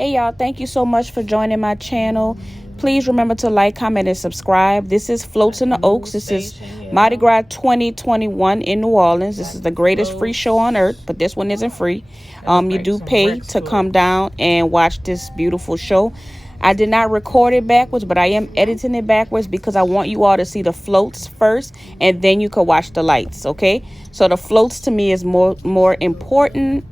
Hey y'all, thank you so much for joining my channel. Please remember to like, comment, and subscribe. This is Floats in the Oaks. This is Mardi Gras 2021 in New Orleans. This is the greatest free show on earth, but this one isn't free. You do pay to come down and watch this beautiful show. I did not record it backwards, but I am editing it backwards because I want you all to see the floats first, and then you can watch the lights, okay? So the floats to me is more important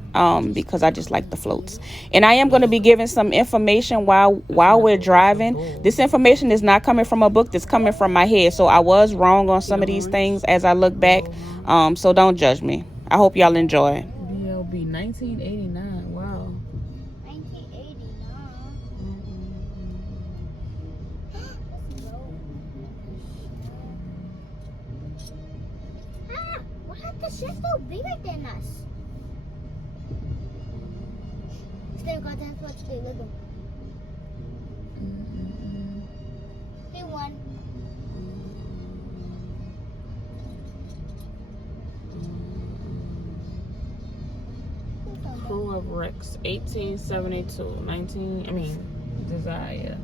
because I just like the floats. And I am going to be giving some information while we're driving. This information is not coming from a book. It's coming from my head. So I was wrong on some of these things as I look back. So don't judge me. I hope y'all enjoy. BLB 1989. Wow. 1989. Why is the ship so bigger than us? Still got that much big. Look. He won. Crew of Rex, 1872, Desire,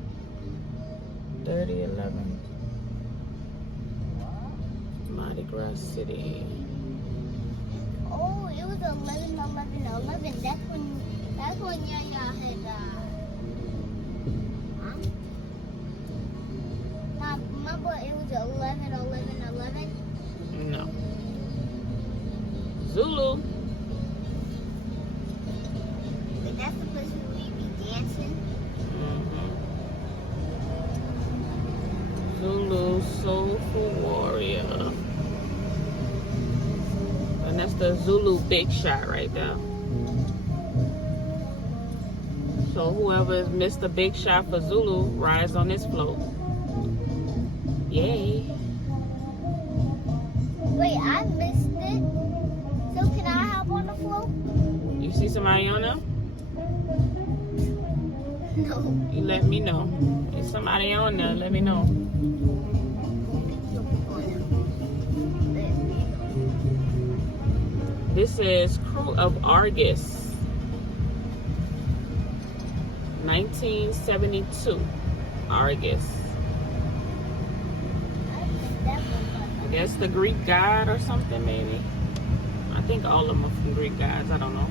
3011, Mardi Gras City. Oh, it was 11. That's when y'all had remember it was 11. No. Zulu. That's the place where we be dancing. Zulu Soulful Warrior. And that's the Zulu big shot right there. So whoever is Mr. Big Shot for Zulu rides on this float. Yay. Wait, I missed it. So can I hop on the float? You see somebody on there? No. You let me know. If somebody on there, let me know. This is Crew of Argus, 1972. Argus. I guess the Greek god or something, maybe. I think all of them are from Greek gods. I don't know.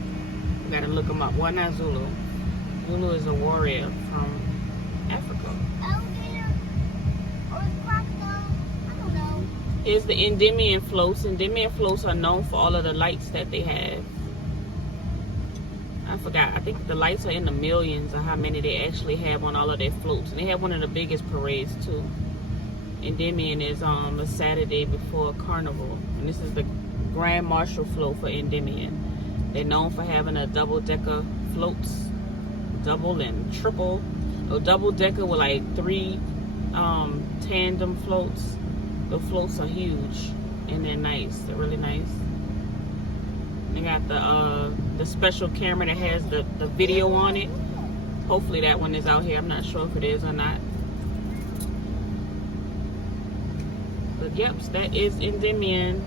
Gotta look them up. Why not Zulu? Zulu is a warrior from Africa. Alligator or crocodile? I don't know. Here's the Endymion floats. Endymion floats are known for all of the lights that they have. I forgot. I think the lights are in the millions of how many they actually have on all of their floats. And they have one of the biggest parades too. Endymion is a Saturday before a carnival. And this is the Grand Marshal float for Endymion. They're known for having a double-decker floats. Double and triple. A double-decker with like 3 tandem floats. The floats are huge. And they're nice. They're really nice. They got the special camera that has the video on it. Hopefully that one is out here. I'm not sure if it is or not. But yep, that is Endymion.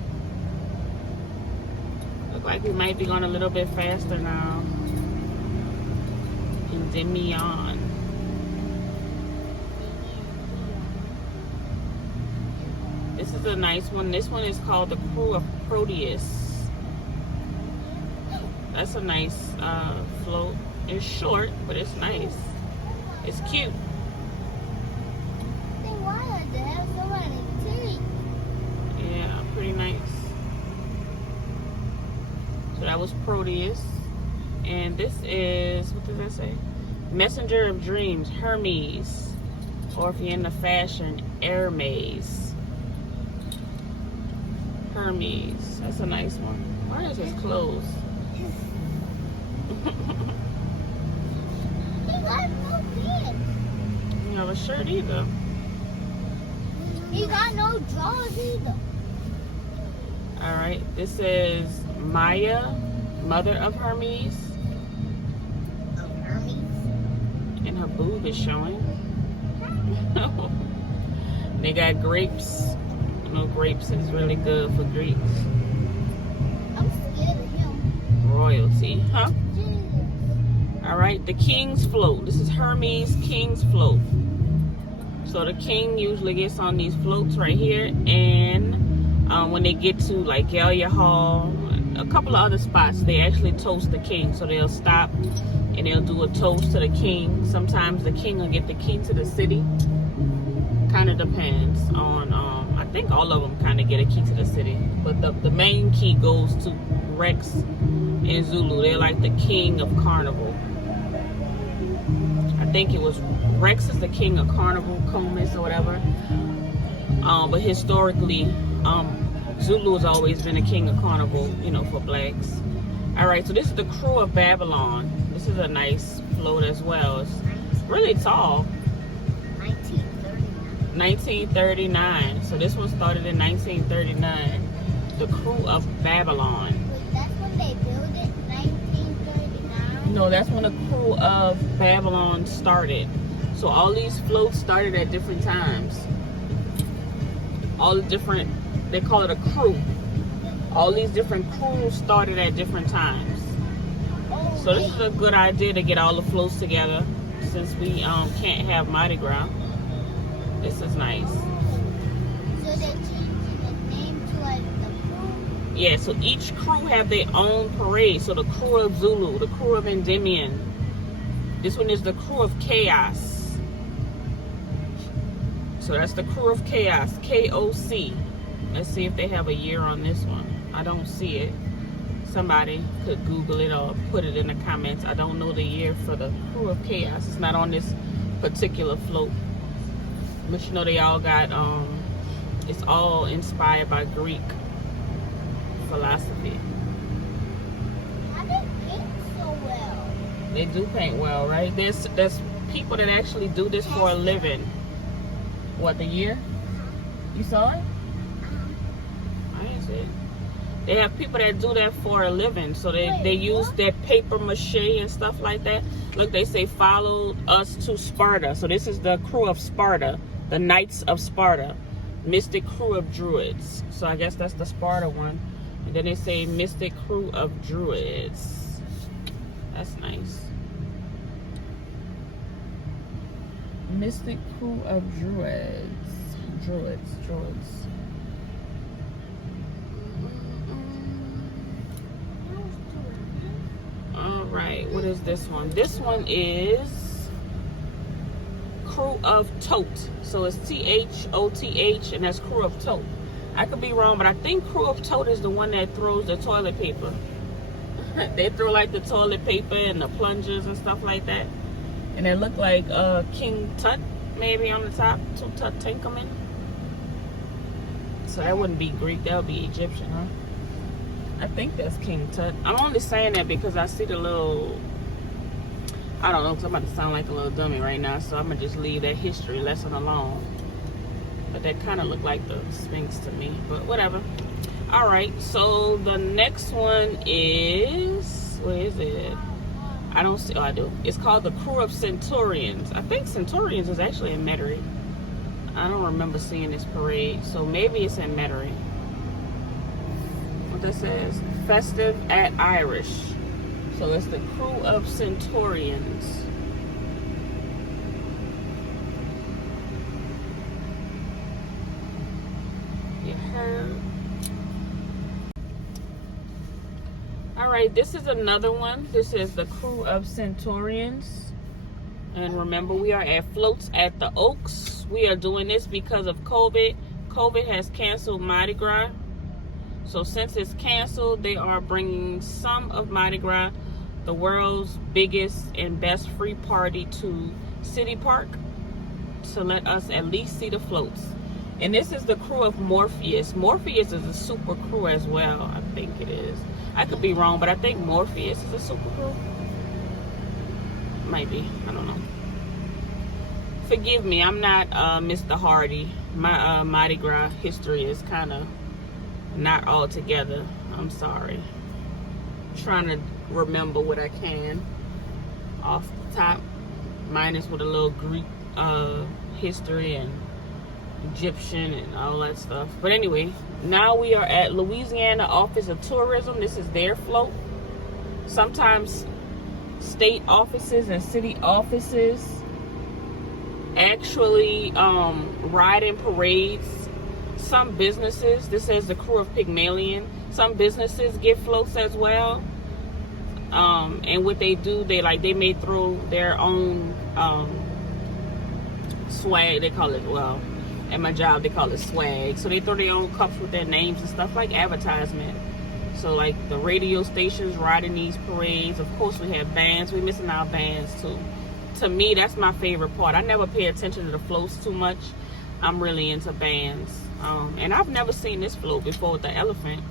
Look like we might be going a little bit faster now. Endymion. This is a nice one. This one is called the Crew of Proteus. That's a nice float. It's short, but it's nice. It's cute. Yeah, pretty nice. So that was Proteus. And this is, what does that say? Messenger of Dreams, Hermes. Or if you're into fashion, Hermes. Hermes. That's a nice one. Why is this closed? He got no pants. You don't have a shirt either. He got no drawers either. Alright, this is Maya, mother of Hermes. And her boob is showing. They got grapes. You know, grapes is really good for Greeks. I'm scared of him. Royalty, huh? All right, the king's float. This is Hermes King's float. So the king usually gets on these floats right here, and when they get to like Gallia Hall, a couple of other spots, they actually toast the king. So they'll stop and they'll do a toast to the king. Sometimes the king will get the key to the city. Kind of depends on, I think all of them kind of get a key to the city. But the main key goes to Rex and Zulu. They're like the king of Carnival. I think it was Rex is the king of Carnival, Comus or whatever. But historically, Zulu has always been a king of Carnival, you know, for blacks. All right, so this is the crew of Babylon. This is a nice float as well. It's really tall. 1939. So this one started in 1939. The crew of Babylon. Wait, that's when they built it, 1939? No, that's when the crew of Babylon started. So all these floats started at different times. All the different, they call it a crew. All these different crews started at different times. Oh, So this is a good idea to get all the floats together since we can't have Mardi Gras. This is nice. so they're changing the name to like the crew? Yeah, so each crew have their own parade. So the crew of Zulu, the crew of Endymion. This one is the crew of Chaos. So that's the crew of Chaos, KOC. Let's see if they have a year on this one. I don't see it. Somebody could Google it or put it in the comments. I don't know the year for the crew of Chaos. It's not on this particular float. But you know they all got, it's all inspired by Greek philosophy. How do they paint so well? They do paint well, right? There's people that actually do this for a living. What, the year? You saw it? I didn't see it. They have people that do that for a living. So they use their paper mache and stuff like that. Look, they say follow us to Sparta. So this is the crew of Sparta. The Knights of Sparta. Mystic crew of Druids. So I guess that's the Sparta one. And then they say Mystic crew of Druids. That's nice. Mystic crew of Druids. Druids. All right, what is this one? This one is crew of Tote. So it's THOTH, and that's crew of Tote. I could be wrong, but I think crew of Tote is the one that throws the toilet paper. They throw like the toilet paper and the plungers and stuff like that. And they look like King Tut maybe on the top. Tutankhamun. So that wouldn't be Greek, that would be Egyptian, huh? I think that's King Tut. I'm only saying that because I see the little, I don't know, because I'm about to sound like a little dummy right now, so I'm going to just leave that history lesson alone. But that kind of look like the Sphinx to me, but whatever. All right, so the next one is, where is it? I don't see, oh, I do. It's called the crew of Centurions. I think Centurions is actually in Metairie. I don't remember seeing this parade, so maybe it's in Metairie. What this says, festive at Irish. So it's the crew of Centurions. You heard? All right, this is another one. This is the crew of Centurions. And remember, we are at Floats at the Oaks. We are doing this because of COVID. COVID has canceled Mardi Gras. So since it's canceled, they are bringing some of Mardi Gras, the world's biggest and best free party, to City Park to let us at least see the floats. And this is the crew of Morpheus. Morpheus is a super crew as well. I think it is. I could be wrong, but I think Morpheus is a super crew. Might be. I don't know. Forgive me. I'm not Mr. Hardy. My Mardi Gras history is kind of not all together. I'm sorry. Trying to remember what I can off the top, minus with a little Greek history and Egyptian and all that stuff. But anyway, now we are at Louisiana Office of Tourism. This is their float. Sometimes state offices and city offices actually ride in parades. Some businesses, this says the crew of Pygmalion, some businesses get floats as well. And what they do, they may throw their own swag, they call it, well, at my job they call it swag. So they throw their own cups with their names and stuff, like advertisement. So like the radio stations riding these parades. Of course we have bands. We're missing our bands too. To me, that's my favorite part. I never pay attention to the floats too much. I'm really into bands. And I've never seen this float before with the elephant.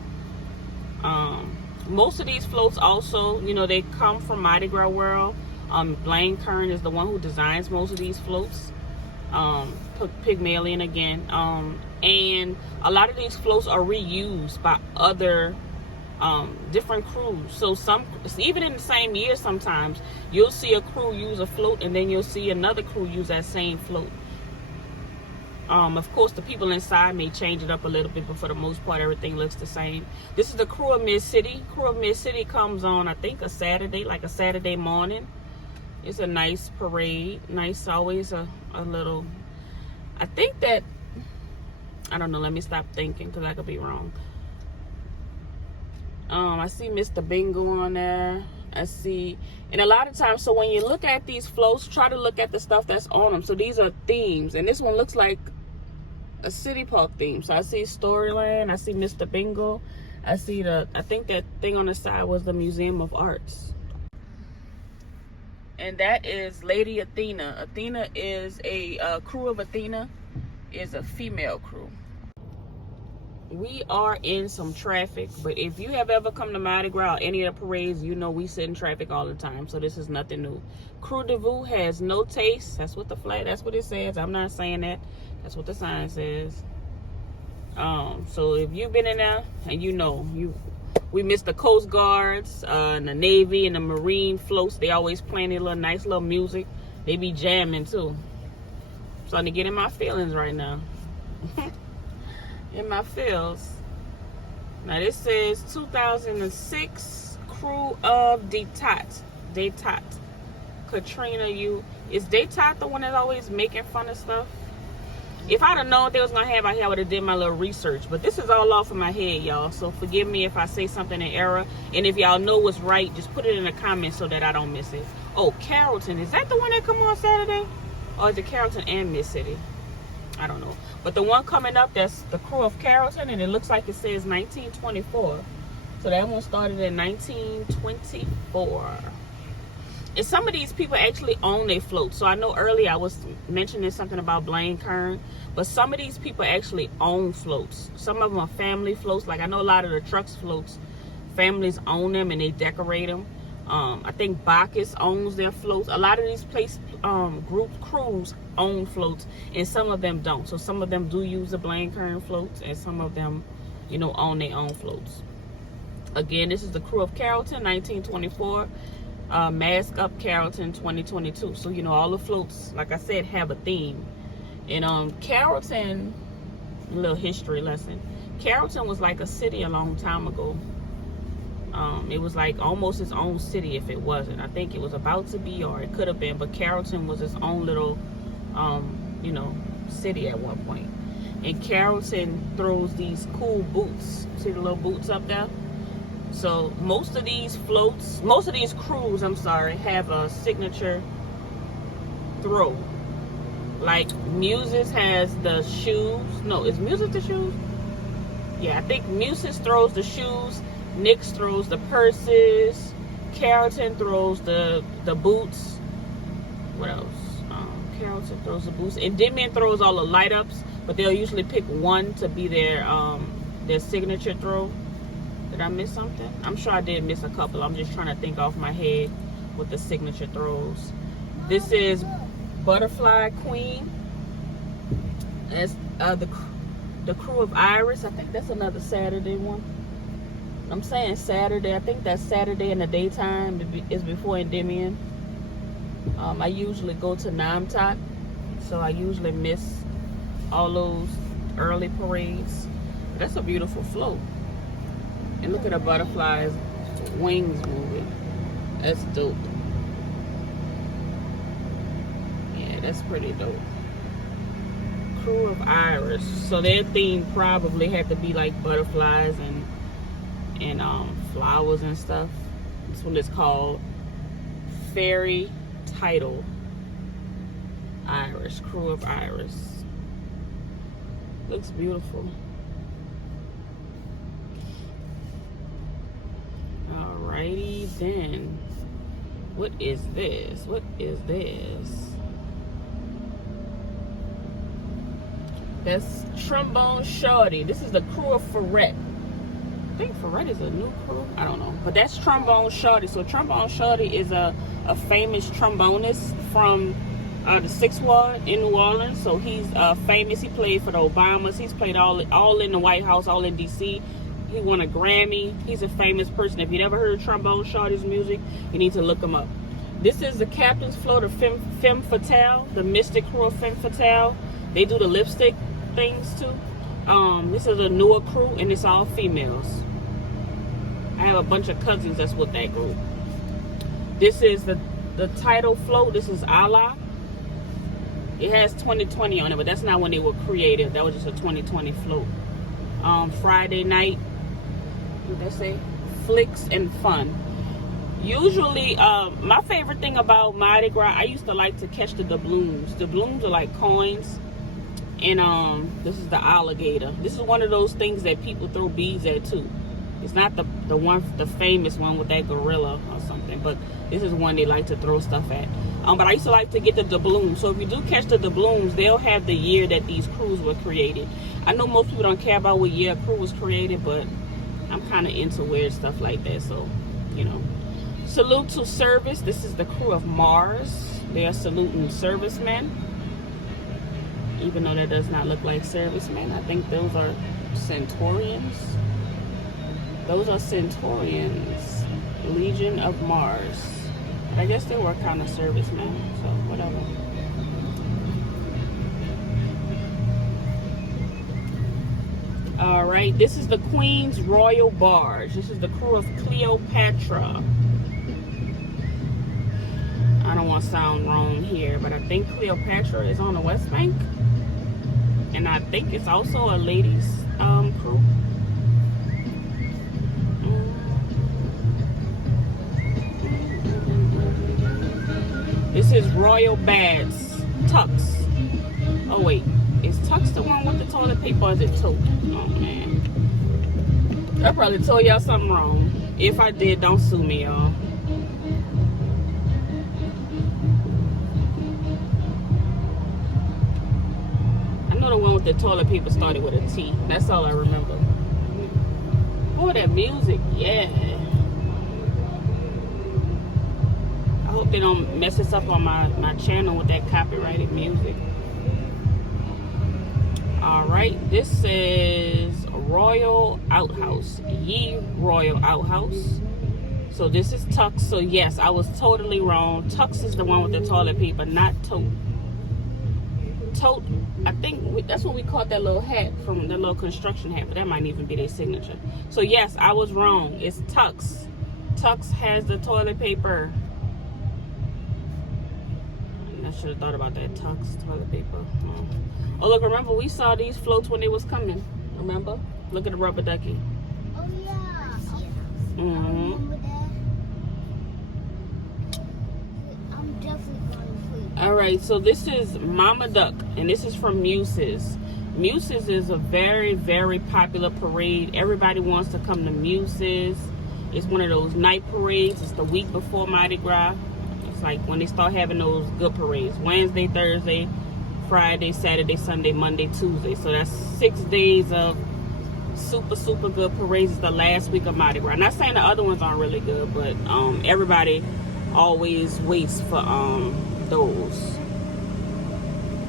Most of these floats also, you know, they come from Mardi Gras World. Blaine Kern is the one who designs most of these floats. Pygmalion again. And a lot of these floats are reused by other different crews. So some, even in the same year, sometimes you'll see a crew use a float and then you'll see another crew use that same float. Of course the people inside may change it up a little bit, but for the most part everything looks the same. This is the crew of Mid-City. Crew of Mid-City comes on, I think, a Saturday, like a Saturday morning. It's a nice parade, nice, always a little, I think that, I don't know, let me stop thinking because I could be wrong. I see Mr. Bingo on there. I see, and a lot of times, so when you look at these floats, try to look at the stuff that's on them. So these are themes, and this one looks like a city park theme. So I see Storyland, I see Mr. Bingo, I see I think that thing on the side was the Museum of Arts. And that is Lady Athena. Athena is a crew of Athena is a female crew. We are in some traffic, but if you have ever come to Mardi Gras or any of the parades, you know we sit in traffic all the time, so this is nothing new. Crew de Vue has no taste. That's what the flag, that's what it says. I'm not saying that. That's what the sign says. So if you've been in there, and you know, we miss the Coast Guards, and the Navy and the Marine floats. They always playing their little nice little music. They be jamming too. I'm starting to get in my feelings right now. In my feels. Now this says 2006 crew of Detox. Katrina, is Detox the one that's always making fun of stuff? If I'd have known what they was gonna have out here, I would have did my little research. But this is all off of my head, y'all. So forgive me if I say something in error. And if y'all know what's right, just put it in the comments so that I don't miss it. Oh, Carrollton, is that the one that come on Saturday? Or is it Carrollton and Mid-City? I don't know. But the one coming up, that's the crew of Carrollton, and it looks like it says 1924. So that one started in 1924. And some of these people actually own their floats. So I know earlier I was mentioning something about Blaine Kern, but some of these people actually own floats. Some of them are family floats. Like I know a lot of the trucks floats, families own them and they decorate them. I think Bacchus owns their floats. A lot of these crews own floats, and some of them don't. So some of them do use the Blaine Kern floats, and some of them, you know, own their own floats. Again, this is the crew of Carrollton, 1924. Mask Up Carrollton, 2022. So, you know, all the floats, like I said, have a theme. And Carrollton, a little history lesson. Carrollton was like a city a long time ago. It was like almost its own city if it wasn't. I think it was about to be, or it could have been, but Carrollton was its own little, you know, city at one point. And Carrollton throws these cool boots. See the little boots up there? So most of these floats, most of these crews, I'm sorry, have a signature throw. Like Muses has the shoes. No, is Muses the shoes? Yeah, I think Muses throws the shoes. Nyx throws the purses. Carrollton throws the boots. What else? Carrollton throws the boots. Endymion throws all the light ups, but they'll usually pick one to be their signature throw. Did I miss something? I'm sure I did miss a couple. I'm just trying to think off my head with the signature throws. This is Butterfly Queen. That's the crew of Iris. I think that's another Saturday one. I'm saying Saturday. I think that's Saturday in the daytime. It's before Endymion. I usually go to Namtok, so I usually miss all those early parades. That's a beautiful float. And look at the butterflies' wings moving. That's dope. that's pretty dope. Crew of Iris. So their theme probably had to be like butterflies and flowers and stuff. This one is called Fairy Title Iris. Crew of Iris. Looks beautiful. Alrighty then. What is this? What is this? That's Trombone Shorty. This is the crew of Ferret. I think Ferret is a new crew. I don't know. But that's Trombone Shorty. So Trombone Shorty is a famous trombonist from the 6th Ward in New Orleans. So he's famous. He played for the Obamas. He's played all in the White House, all in D.C. He won a Grammy. He's a famous person. If you never heard Trombone Shorty's music, you need to look him up. This is the Captain's Float of Femme Fatale, the Mystic crew of Femme Fatale. They do the lipstick things too. This is a newer crew and it's all females. I have a bunch of cousins that's with that group. This is the title float. This is Allah. It has 2020 on it, but that's not when they were created. That was just a 2020 float. Friday night, what did they say? Flicks and fun. Usually, my favorite thing about Mardi Gras, I used to like to catch the doubloons. Doubloons are like coins. And this is the alligator. This is one of those things that people throw beads at too. It's not the famous one with that gorilla or something, but this is one they like to throw stuff at. But I used to like to get the doubloons. So if you do catch the doubloons, they'll have the year that these crews were created. I know most people don't care about what year a crew was created, but I'm kind of into weird stuff like that. So, you know. Salute to service. This is the crew of Mars. They are saluting servicemen. Even though that does not look like servicemen. I think those are Centurions. Those are Centurions. Legion of Mars. I guess they were kind of servicemen, so whatever. Alright, this is the Queen's Royal Barge. This is the crew of Cleopatra. I don't want to sound wrong here, but I think Cleopatra is on the West Bank. And I think it's also a ladies' crew. This is Royal Bads. Tux. Oh wait, is Tux the one with the toilet paper or is it Tote? Oh man. I probably told y'all something wrong. If I did, don't sue me, y'all. The one with the toilet paper started with a T. That's all I remember. Oh, that music, yeah. I hope they don't mess this up on my channel with that copyrighted music. Alright, this is Royal Outhouse. Ye Royal Outhouse. So this is Tux. So yes, I was totally wrong. Tux is the one with the toilet paper, not Tote. Tote, I think that's what we called that little hat from the little construction hat, but that might even be their signature. So yes, I was wrong. It's Tux. Tux has the toilet paper. I should have thought about that. Tux toilet paper. Oh look, remember we saw these floats when they was coming. Remember? Look at the rubber ducky. Oh yeah. Mm-hmm. I remember that. I'm definitely going to sleep. Alright, so this is Mama Duck, and this is from Muses. Muses is a very, very popular parade. Everybody wants to come to Muses. It's one of those night parades. It's the week before Mardi Gras. It's like when they start having those good parades. Wednesday, Thursday, Friday, Saturday, Sunday, Monday, Tuesday. So that's 6 days of super, super good parades. It's the last week of Mardi Gras. I'm not saying the other ones aren't really good, but everybody always waits for those.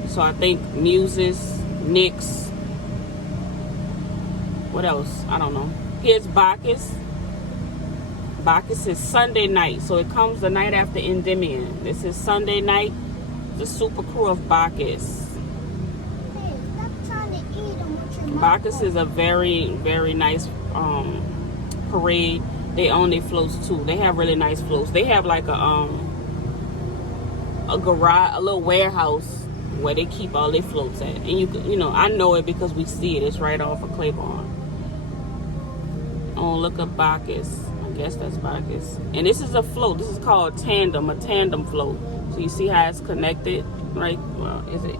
So I think Muses, Nyx, what else? I don't know. Here's Bacchus. Bacchus is Sunday night, so it comes the night after Endymion. This is Sunday night, the super crew of Bacchus. Hey, stop trying to eat them with your mouth. Bacchus is a very, very nice parade. They own their floats too. They have really nice floats. They have like a a garage, a little warehouse where they keep all their floats at. And you know, I know it because we see it. It's right off of Claiborne. Oh, look up Bacchus. I guess that's Bacchus. And this is a float. This is called a tandem float. So you see how it's connected, right? Well, is it?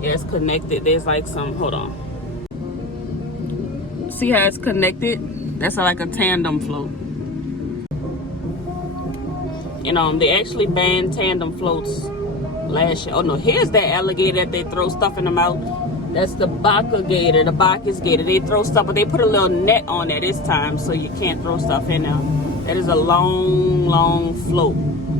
Yeah, it's connected. There's like some, hold on. See how it's connected? That's like a tandem float. And they actually banned tandem floats last year. Oh no, here's that alligator that they throw stuff in the mouth. That's the baca gator, the Bacchus gator. They throw stuff, but they put a little net on there this time so you can't throw stuff in there. That is a long float.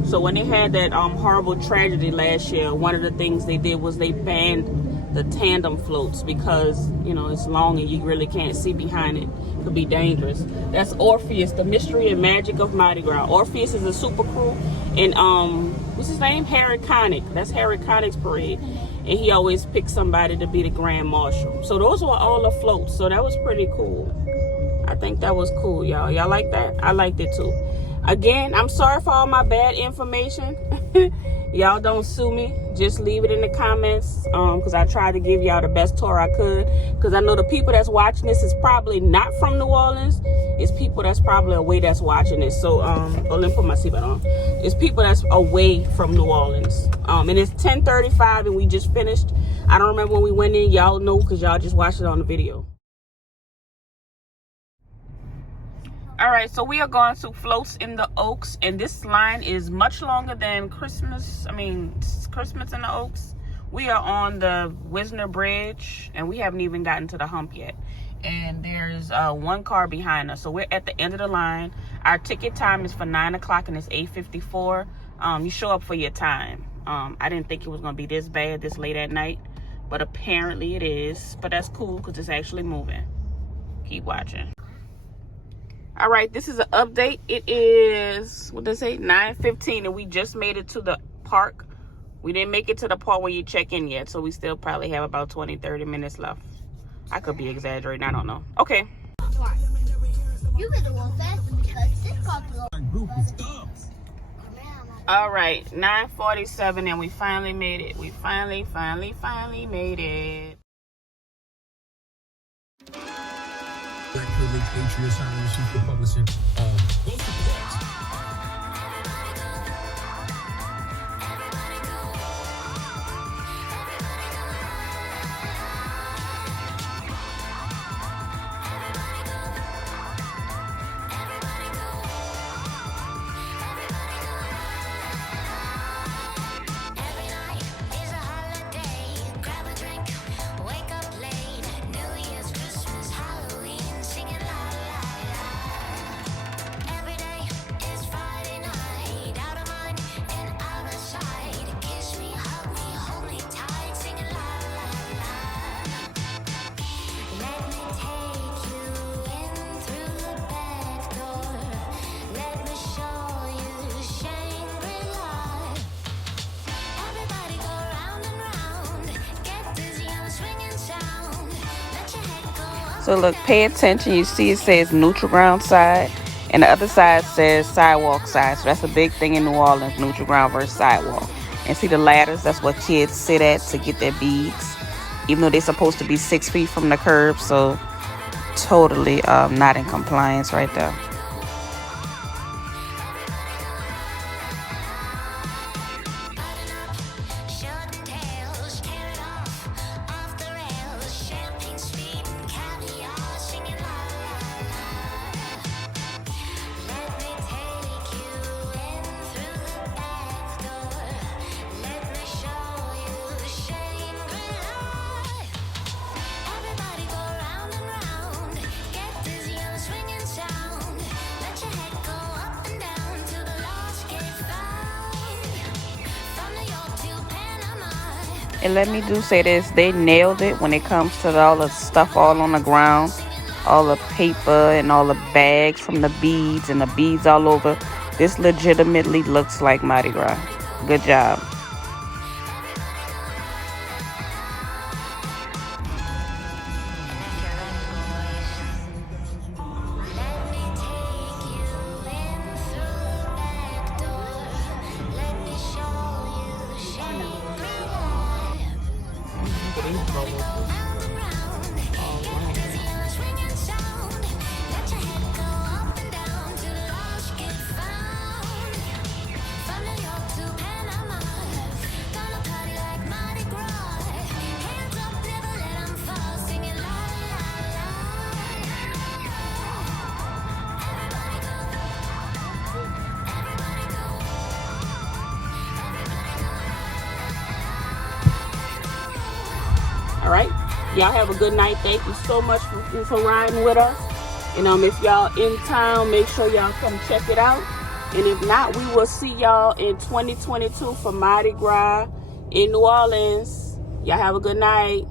So when they had that horrible tragedy last year, one of the things they did was they banned the tandem floats because, you know, it's long and you really can't see behind it. It could be dangerous. That's Orpheus, the mystery and magic of Mardi Gras. Orpheus is a super crew. And what's his name? Harry Connick. That's Harry Connick's parade. And he always picks somebody to be the grand marshal. So those were all the floats. So that was pretty cool. I think that was cool, y'all. Y'all like that? I liked it too. Again, I'm sorry for all my bad information. Y'all don't sue me. Just leave it in the comments because I tried to give y'all the best tour I could. Because I know the people that's watching this is probably not from New Orleans. It's people that's probably away that's watching this. So, let me put my seatbelt on. It's people that's away from New Orleans. And it's 10:35 and we just finished. I don't remember when we went in. Y'all know because y'all just watched it on the video. All right, so we are going to Floats in the Oaks, and this line is much longer than Christmas in the Oaks. We are on the Wisner Bridge, and we haven't even gotten to the hump yet. And there's one car behind us, so we're at the end of the line. Our ticket time is for 9 o'clock, and it's 8:54. You show up for your time. I didn't think it was going to be this bad this late at night, but apparently it is. But that's cool because it's actually moving. Keep watching. All right, this is an update. It is, what did I say, 9:15, and we just made it to the park. We didn't make it to the part where you check in yet, so we still probably have about 20-30 minutes left. I could be exaggerating, I don't know. Okay. You better walk faster because this car blows. All right, 9:47, and we finally made it. We finally made it. Black privilege, atheist, Zionist, Republican, go support. So look, pay attention. You see it says neutral ground side, and the other side says sidewalk side. So that's a big thing in New Orleans, neutral ground versus sidewalk. And see the ladders, that's what kids sit at to get their beads, even though they're supposed to be 6 feet from the curb. So totally not in compliance right there. And let me do say this, they nailed it when it comes to all the stuff all on the ground, all the paper and all the bags from the beads and the beads all over. This legitimately looks like Mardi Gras. Good job. these bubbles. All right. All right, y'all have a good night. Thank you so much for riding with us. And if y'all in town, make sure y'all come check it out. And if not, we will see y'all in 2022 for Mardi Gras in New Orleans. Y'all have a good night.